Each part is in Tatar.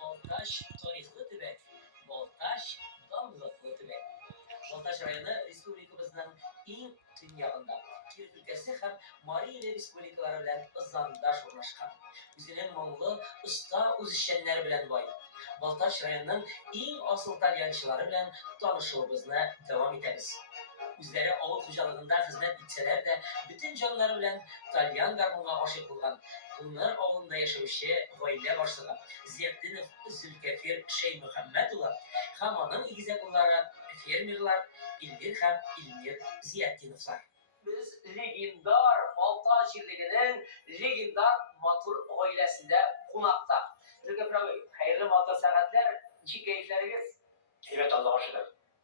Baltaş tarihli tübek. Baltaş damlıklı tübek. Baltaş rayonu Respublikamızın en dünyasında Kirit ülkesi hem Mali Respublikaları bilen ızandaş ornaşkan. Üzerinin mağlı usta uzişenler bilen bay. Baltaş rayonunun en asıl talyançıları bilen tanışığımızla devam ederiz. Üzeri avul hocaligida hizmet etseler de bütün canları bilen Talyan garmonga aşık olgan Kılnar avlunda yaşavuşu gaile başlığı Ziyaddinov Zülkefir Şeyh Muhammed ula hem onun igizek onları fermerlar İlmir hem İlmir Ziyaddinovlar. Biz legendar Baltaş yerliginin legendar motor ailesinde konakta. Zülkefir abi, hayırlı motor saatler, nechik keyifleriniz? Evet, Allah'a şükür.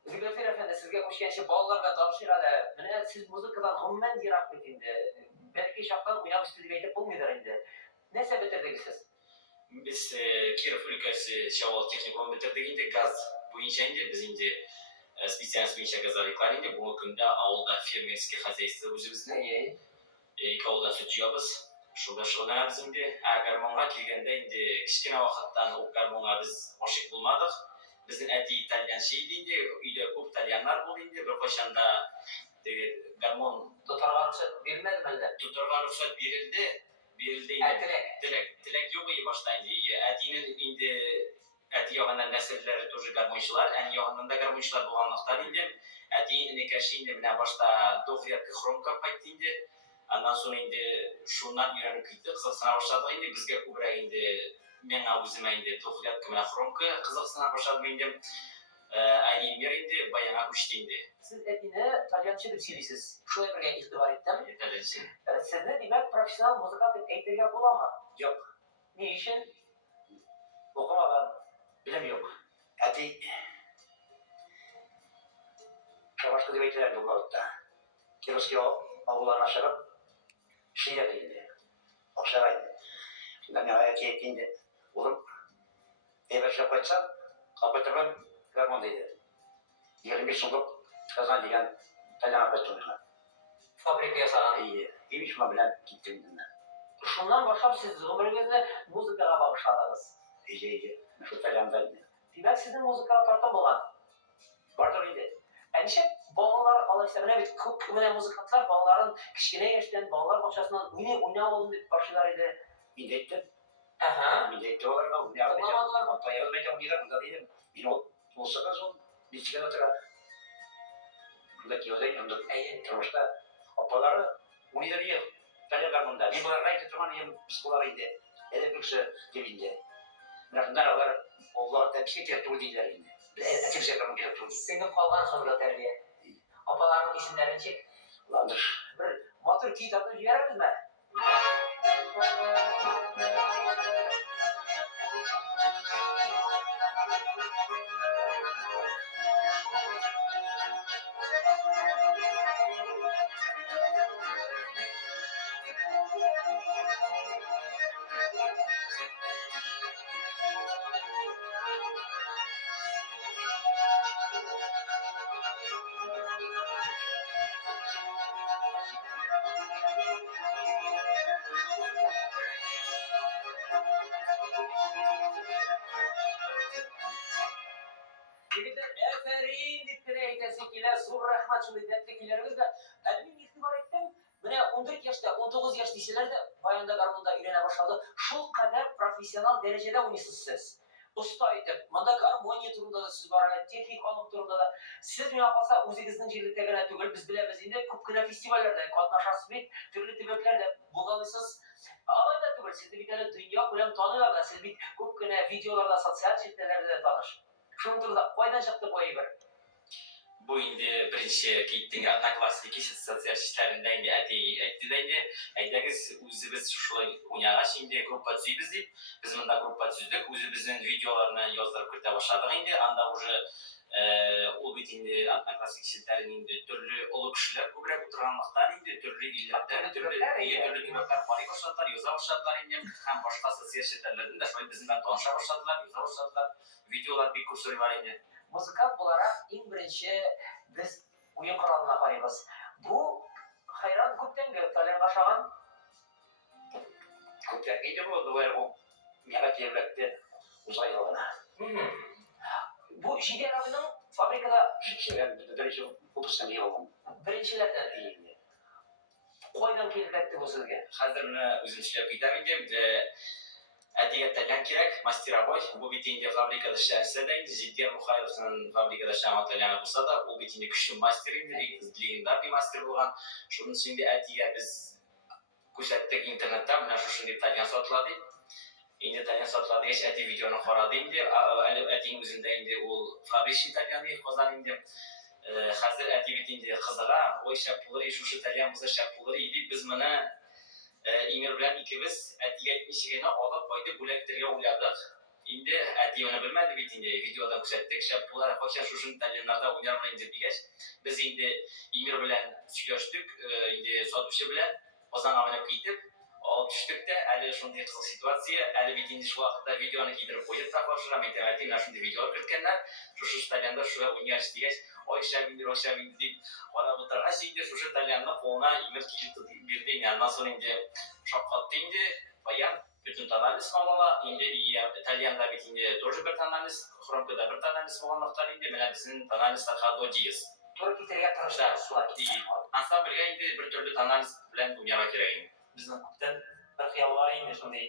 Zülkefir efendi, sizge hoş gelişi bağlarla danışır hali. Mene siz muzikadan hımmen yirak bitindi. Belki şaptan uyak üstü deyip bulmuyor indi. Ne sebeplerdi siz? Biz Kirov ülkesi Şaval Teknikum bitirdik indi gaz boyunca indi biz indi spesiyalist boyunca gazalıklar indi bu günde avulda fermerski хозяйство özümüzde. İki avulda süt yiyabız. Şurada şılınarız indi. Garmonga kelgende indi kichkina vaqtdan o garmonga biz aşık bulmadık. Bizim eti İtalyan şeydi indi. Uyda ko'p İtalyanlar bo'ldi indi. Bir qo'shanda garmon Tutarga ruhsat verilmedi mi? tutarga ruhsat berildi. Berildi indi. Tilek yok iyi başta indi. Etinin indi eti yağından nesilleri тоже garmonchilar. En yağından da garmonchilar bo'lganlıqdan indi. Etinin inekashi indi bina başta do'qiyatga xromka qaytdi indi. Ondan sonra indi şundan öğrenip gittik. Kızıksına başladık indi. Bizge kubra indi. Men o'zim indi do'qiyatga mina xromka kızıksına başladım indi. İlmir indi. Bayana uçtu indi. Siz etini talyançı deb söyleysiz. Şöyle bir ihtibar ettim. Talyançı. Sizni demek profesyonel muzikant deb ayttirgan bo'ladimi? Yok. Ne için? Okumadan bilim yok. Eti Şavaşkı deb aytilardi bu vaqtda. Kirovskiy avullarına aşırıp şiir indi. Okşaraydı. Şimdi nihayet yettiğinde oğlum eve şey koysan kapatırım garmon deydi. 21 yıllık kazan diyen Talyan apatörler. Fabrika yasagan. İyi. İyi şuna bilen gittim ben. Şundan başlap siz ömrünüzde muzikaga bagışladınız. İyi. Şu Talyan'daydı. Demek sizin muzikaga tartım bolgan. Vardır indi. Endişe bağlar alaysa bit köp mene muzikantlar bağların kichkine yaştan bağlar bakçasından oyna olun deb başlar idi. Millette. Aha. Millette olarak da ne yapacağım? Anlamadılar mı? Bayağı da oynayacağım burada değilim. Yine olsa da son. Bir çıkan oturan. Buradaki özel yanında. Tırmışta. Hopaları oynayabiliyor. Talyan garmonda. Bir bunlar raydı tırmanayım psikolarıydı. Edip yoksa dibinde. Bunlar aralar Allah'tan bir şey tertûl değiller indi. Kimse garmon tertûl değil. Singip kalgan sonra terbiye. Apaların isimlerini çek. Ulandır. Bir motor kitabını jiberiz mi? Eferin diktire eytesikiler, sur rahmat şunu dettekilerimiz de elmin ihtibar ettim. Mene 14 yaşta, 19 yaş deseler de bayanda garmonda öğrene başladı. Şu kadar profesyonel derecede oynayısınız siz. Usta etip, manda garmoniya turunda da siz var, teknik alım turunda da. Siz ne yapasa o'zingizning jirlikda gana tugul, biz bilamiz endi ko'pgina festivallarda qatnashasiz bit, turli tibetlarda bo'lgansiz. Alayda tugul, sizni bir dunyo bilan tanıyorlar. Siz bit ko'pgina videolarda, sotsial sitelarda tanish. Şunu turda qaydan chiqdi bu bir? Bu indi birinchi ketding Одноклассники sotsial ishlarida endi aytdi endi aytdingiz o'zimiz shulay o'ynagach endi gruppa tuzaymiz deb biz bunda gruppa tuzdik o'zimizning videolarini yozdirib kirita boshladik endi anda уже u bit endi Одноклассники ishlarining turli ulug' олы кешеләр күбрәк утырганлыктан инде төрле илләрдә төрле төбәкләр карый башладылар, яза башладылар инде һәм башка социаль челтәрләрдән дә шулай безнең белән таныша башладылар, яза башладылар. Видеолар бик күп сорыйлар инде. Музыкант буларак иң беренче без уен коралына карыйбыз. Бу хайран күптәнге талән ашаган. Күптәнге инде бу дуэль миңа килбәкте узайлыгына. Bu Җидәр абыйның фабрикада Беренче утырсам булган. беренчеләрдән Инде. кайдан килеп бетте бу сезгә? Хәзер менә үзем эшләп китәм инде. Әтигә тәлән кирәк, мастеровой. Бу бит инде фабрикада эшләсә дә инде Җидәр Мухаевның фабрикада эшләгән тәләне булса да, ул бит инде көчле мастер инде, легендар мастер булган. Шуның өчен инде әтигә без күрсәттек интернетта менә шушы тәлән сатыла ди. Инде тәлән сатыла дигәч әти видеоны карады инде. Әле әтинең үзендә инде ул фабричный тәләне Казан инде. Хәзер әти бит инде кызыга, ой шәп булыр, шушы тәлән булса шәп булыр иде. Без моны Имер белән икебез әтигә әйтмичә алып кайтып бүләктергә уйладык. Инде әти моны белмәде бит инде видеодан күрсәттек, шәп булар, кайчан шушы тәләннәрдә уйнармын инде дигәч, без инде Имер белән сөйләштек, инде сатучы белән Казанга менеп китеп, алып төштек тә, әле шундый кызык ситуация, әле бит инде шу вакытта видеоны китереп куйдык та башына, әти менә шундый видеолар керткәннәр, шушы тәләндә шулай уйнарыз дигәч, ой шәп инде дип карап утыргач инде шушы тәләнне кулына Имер килеп бирде, аннан соң инде шаккатты инде, баян bütün tanalis malala, inде İtalyan'da bit inде тоже bir tanalis, Хромкада bir tanalis болганлыктан инде менә безнең tanalisларга додиез. Туры китергә тырыштык. Ансамбльгә инде бер төрле таналис белән уйнарга кирәк инде. Безнең күптән бер хыял бар инде шундый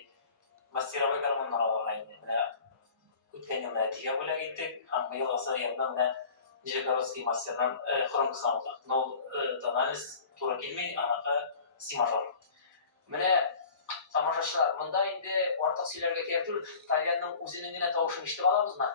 мастеровой гармоннар алырга инде. Менә үткән елда әтигә бүләк иттек, һәм быел аса яндан да Нижегородский мастердан хромкасын алдык. Но таналис туры килми, анакы си мажор. Менә тамашачылар, монда инде артык сөйләргә кирәк түгел, Талянның үзенең генә тавышын ишетеп алабызмы?